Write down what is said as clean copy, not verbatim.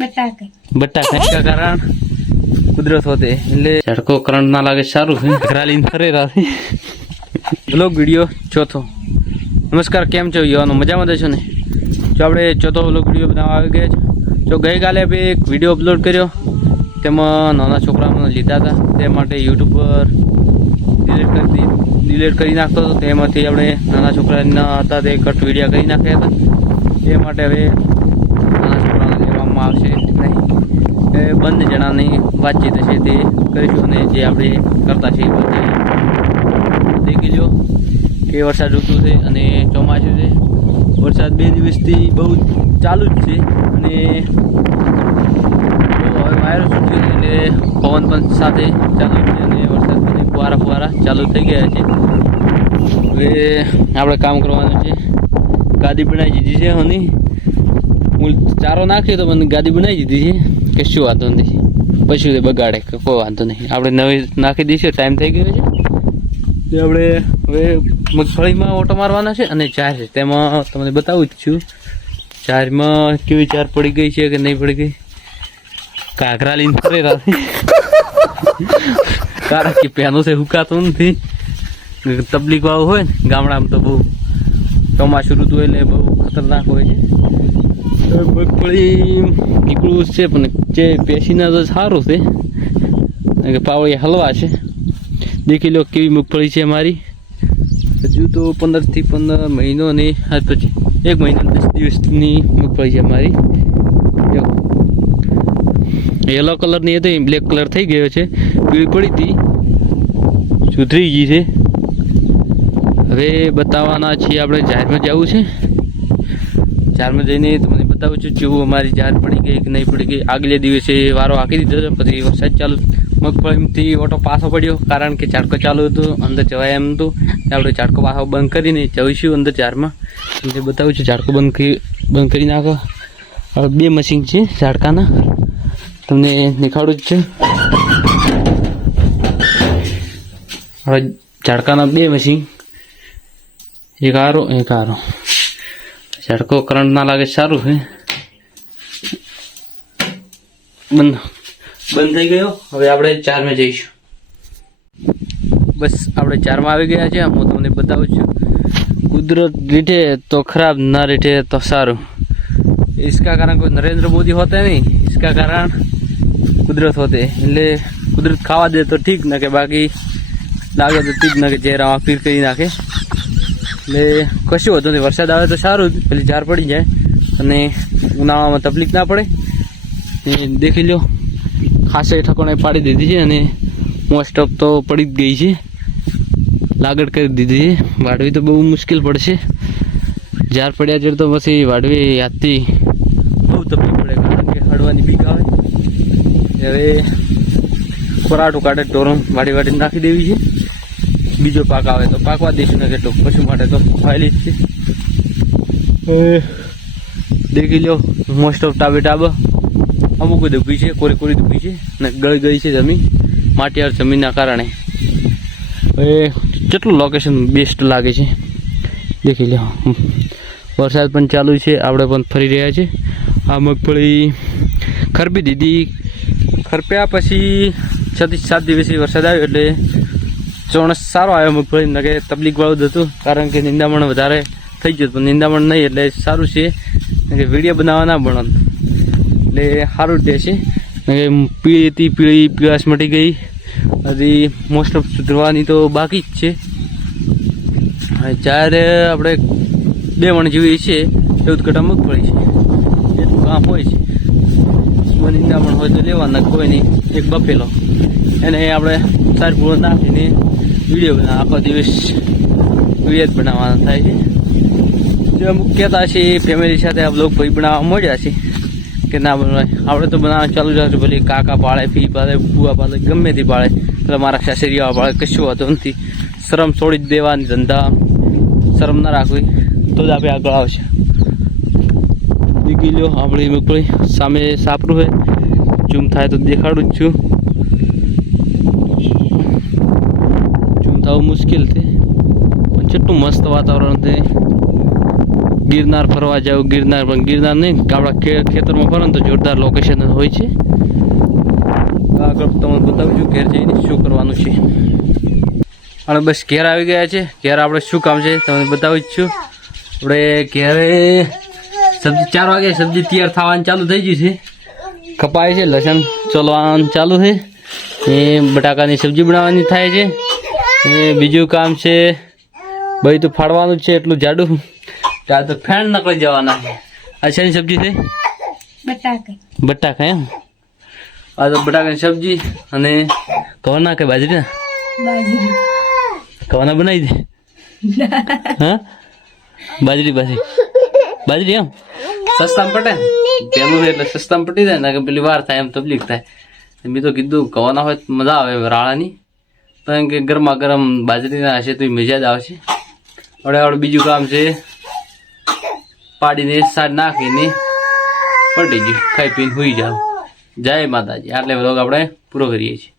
બટાકા इसका कारण કુદરત હોતે એટલે ઝડકો કરંટ ના લાગે સારું છે ઘરાલીને ફરે રાતે વ્લોગ વિડીયો ચોથો નમસ્કાર કેમ છો યુવાનો મજામાં છો ને જો આપણે ચોથો વ્લોગ વિડીયો બનાવવા આવી ગયા છે જો ગઈકાલે આપણે એક વિડીયો અપલોડ કર્યો તેમાં નાના છોકરાઓને લીધા હતા તે માટે યુટ્યુબ પર ડિલીટ કરી નાખતો હતો તેમાંથી આપણે નાના છોકરાના હતા તે કટ વિડીયો કરી નાખ્યા હતા તે માટે હવે નાના છોકરાઓને લેવામાં આવશે નહીં એ બંને જણાની વાતચીત હશે તે કરીશું અને જે આપણે કરતા છીએ બધા દેખી લો કે વરસાદ ઋતુ છે અને ચોમાસું છે વરસાદ 2 દિવસથી બહુ ચાલુ જ છે અને વાયરો છૂટ્યો છે એટલે પવન પણ સાથે ચાલુ છે અને વરસાદ પછી ફુવારા ચાલુ થઈ ગયા છે હવે આપણે કામ કરવાનું છે ગાદી બનાવી દીધી છે હોની હું ચારો નાખ્યો તો મને ગાદી બનાવી દીધી છે કશું વાંધો નથી પછી બગાડે કે કોઈ વાંધો નહીં આપણે નવી નાખી દઈશું ટાઈમ થઈ ગયો છે તે આપણે હવે મગફળીમાં ઓટો મારવાના છે અને ચાર છે તેમાં તમને બતાવું જ છું ચારમાં કેવી ચાર પડી ગઈ છે કે નહીં પડી ગઈ કાંકરા લઈને ફરે રાતે કારણ કે પેનો છે હુકાતું નથી તબલીક વાળું હોય ને ગામડામાં તો બહુ ચોમાસું ઋતુ એટલે બહુ ખતરનાક હોય છે મગફળી નીકળવું છે પણ જે પેશીના તો સારું છે પાવળી હલવા છે દેખી લો કેવી મગફળી છે મારી હજુ તો 15 થી 15 મહિનો અને પછી 1 મહિના 10 દિવસની મગફળી છે મારી યલો કલરની હતી બ્લેક કલર થઈ ગયો છે પીળી પડી હતી સુધરી ગઈ છે હવે બતાવવાના છીએ આપણે જાહેરમાં જવું છે જાહેરમાં જઈને તમને બતાવું છું જેવું અમારી જાહેર પડી ગઈ કે નહીં પડી ગઈ આગલે દિવસે વારો આંકી દીધો પછી વરસાદ ચાલુ મગફળીથી ઓટો પાછો પડ્યો કારણ કે ઝાડકો ચાલુ હતું અંદર જવાય એમ હતું આપણે ઝાડકો પાછો બંધ કરીને જઈશું અંદર જારમાં એટલે બતાવું છું ઝાડકો બંધ કરી નાખો હવે 2 મશીન છે ઝાડકાના તમને દેખાડું જ છે હવે ઝાડકાના 2 મશીન એક આરો ઝાડકો કરંટ ના લાગે સારું છે બંધ થઈ ગયો હવે આપણે 4માં જઈશું બસ આપણે 4માં આવી ગયા છે હું તમને બતાવું છું કુદરત રીઠે તો ખરાબ ના રીઠે તો સારું इसका कारण कोई नरेंद्र मोदी होते नहीं इसका कारण कुदरत होते એટલે કુદરત ખાવા દે તો ઠીક ના કે બાકી લાગે તો ઠીક ના કે ચહેરામાં પીર કરી નાખે એટલે કશું હોતું નહીં વરસાદ આવે તો સારું જ પેલી ઝાર પડી જાય અને ઉનાળામાં તકલીફ ના પડે દેખી લો ખાસે ઠકોણે પાડી દીધી છે અને મોસ્ટ ઓફ તો પડી જ ગઈ છે લાગડ કરી દીધી છે વાડવી તો બહુ મુશ્કેલ પડશે ઝાર પડ્યા છે તો પછી વાડવી યાદથી બહુ તકલીફ પડે કારણ કે હળવાની બીક આવે હવે કોરાટું કાઢે ટોરમ વાડી નાખી દેવી છે બીજો પાક આવે તો પાકવા દઈશું ને કેટલું પશુ માટે તો ફાયલી જ છે દેખી લો મોસ્ટ ઓફ ટાબે અમુક દુભી છે કોરી દુભી છે ને ગળી ગઈ છે જમીન માટીયાળ જમીનના કારણે હવે કેટલું લોકેશન બેસ્ટ લાગે છે દેખી લો વરસાદ પણ ચાલુ છે આપણે પણ ફરી રહ્યા છે આ મગફળી ખરપી દીધી ખરપ્યા પછી 6 થી 7 દિવસે વરસાદ આવ્યો એટલે ચોણસ સારો આવ્યો મગફળી ને કે તકલીફ વાળું જ હતું કારણ કે નિંદામણ વધારે થઈ ગયું પણ નિંદામણ નહીં એટલે સારું છે કે વિડીયો બનાવવાના બનો એટલે સારું જ રહેશે પીળી પીળાશ મટી ગઈ હજી મોસ્ટ ઓફ સુધરવાની તો બાકી જ છે જ્યારે આપણે 2 મણ જેવી છે 14 કટા મગફળી છે એટલું કામ હોય છે નિંદામણ હોય તો લેવાના કોઈ નહીં એક બફેલો એને આપણે સારી પૂરો નાખીને વિડીયો બનાવ આખો દિવસ વિડીયો જ બનાવવાના થાય છે જે અમુક કહેતા છે એ ફેમિલી સાથે આ બ્લોગ ભાઈ બનાવવા મળ્યા છે કે ના બનાવાય આપણે તો બનાવવા ચાલુ રાખશું ભલે કાકા પાળે ફી પાળે બુઆ પાળે ગમે તે પાળે એટલે મારા સાસરિયા પાળે કશું હોતું નથી શરમ છોડી જ દેવાની ધંધા શરમ ના રાખવી તો જ આપણે આગળ આવશે દેખી લો આપણી મગફળી સામે સાપરું હોય ઝૂમ થાય તો દેખાડું જ છું ઝૂમ થવું મુશ્કેલ છે પણ કેટલું મસ્ત વાતાવરણ છે ગિરનાર ફરવા જાવ, ગિરનાર પણ ગિરનાર નહીં, આપણા ખેતરમાં ફરો ને તો જોરદાર લોકેશન હોય છે. આગળ તમને બતાવું છું ઘેર જઈને શું કરવાનું છે. અને બસ ઘેર આવી ગયા છે. ઘેર આપણે શું કામ છે તમને બતાવું જ છું. આપણે ઘેરે સબ્જી 4 વાગે સબ્જી તૈયાર થવાની ચાલુ થઈ ગઈ છે. કપાય છે, લસણ ચોલવાનું ચાલુ છે, એ બટાકાની સબ્જી બનાવવાની થાય છે. એ બીજું કામ છે ભાઈ તો ફાડવાનું જ છે એટલું જાડું. ત્યાં તો ફેન નકળી જવાના છે. આ શેની સબ્જી છે? બટાકા એમ. આ તો બટાકાની સબ્જી અને ઘઉંના કે બાજરીના? ઘઉંના બનાવી દે. હા બાજરી એમ સસ્તામાં પટે પેલું એટલે સસ્તામાં પટી જાય ને પેલી વાર થાય એમ તકલીફ થાય. મેં તો કીધું ઘઉંના હોય મજા આવે રાળાની, કારણ કે ગરમા ગરમ બાજરીના હશે તો મજા જ આવશે. હવે બીજું કામ છે પાડીને સાડ નાખીને પટી ગયું, ખાઈ પીને સુઈ જાવ. જય માતાજી. આટલે વ્લોગ આપણે પૂરો કરીએ છીએ.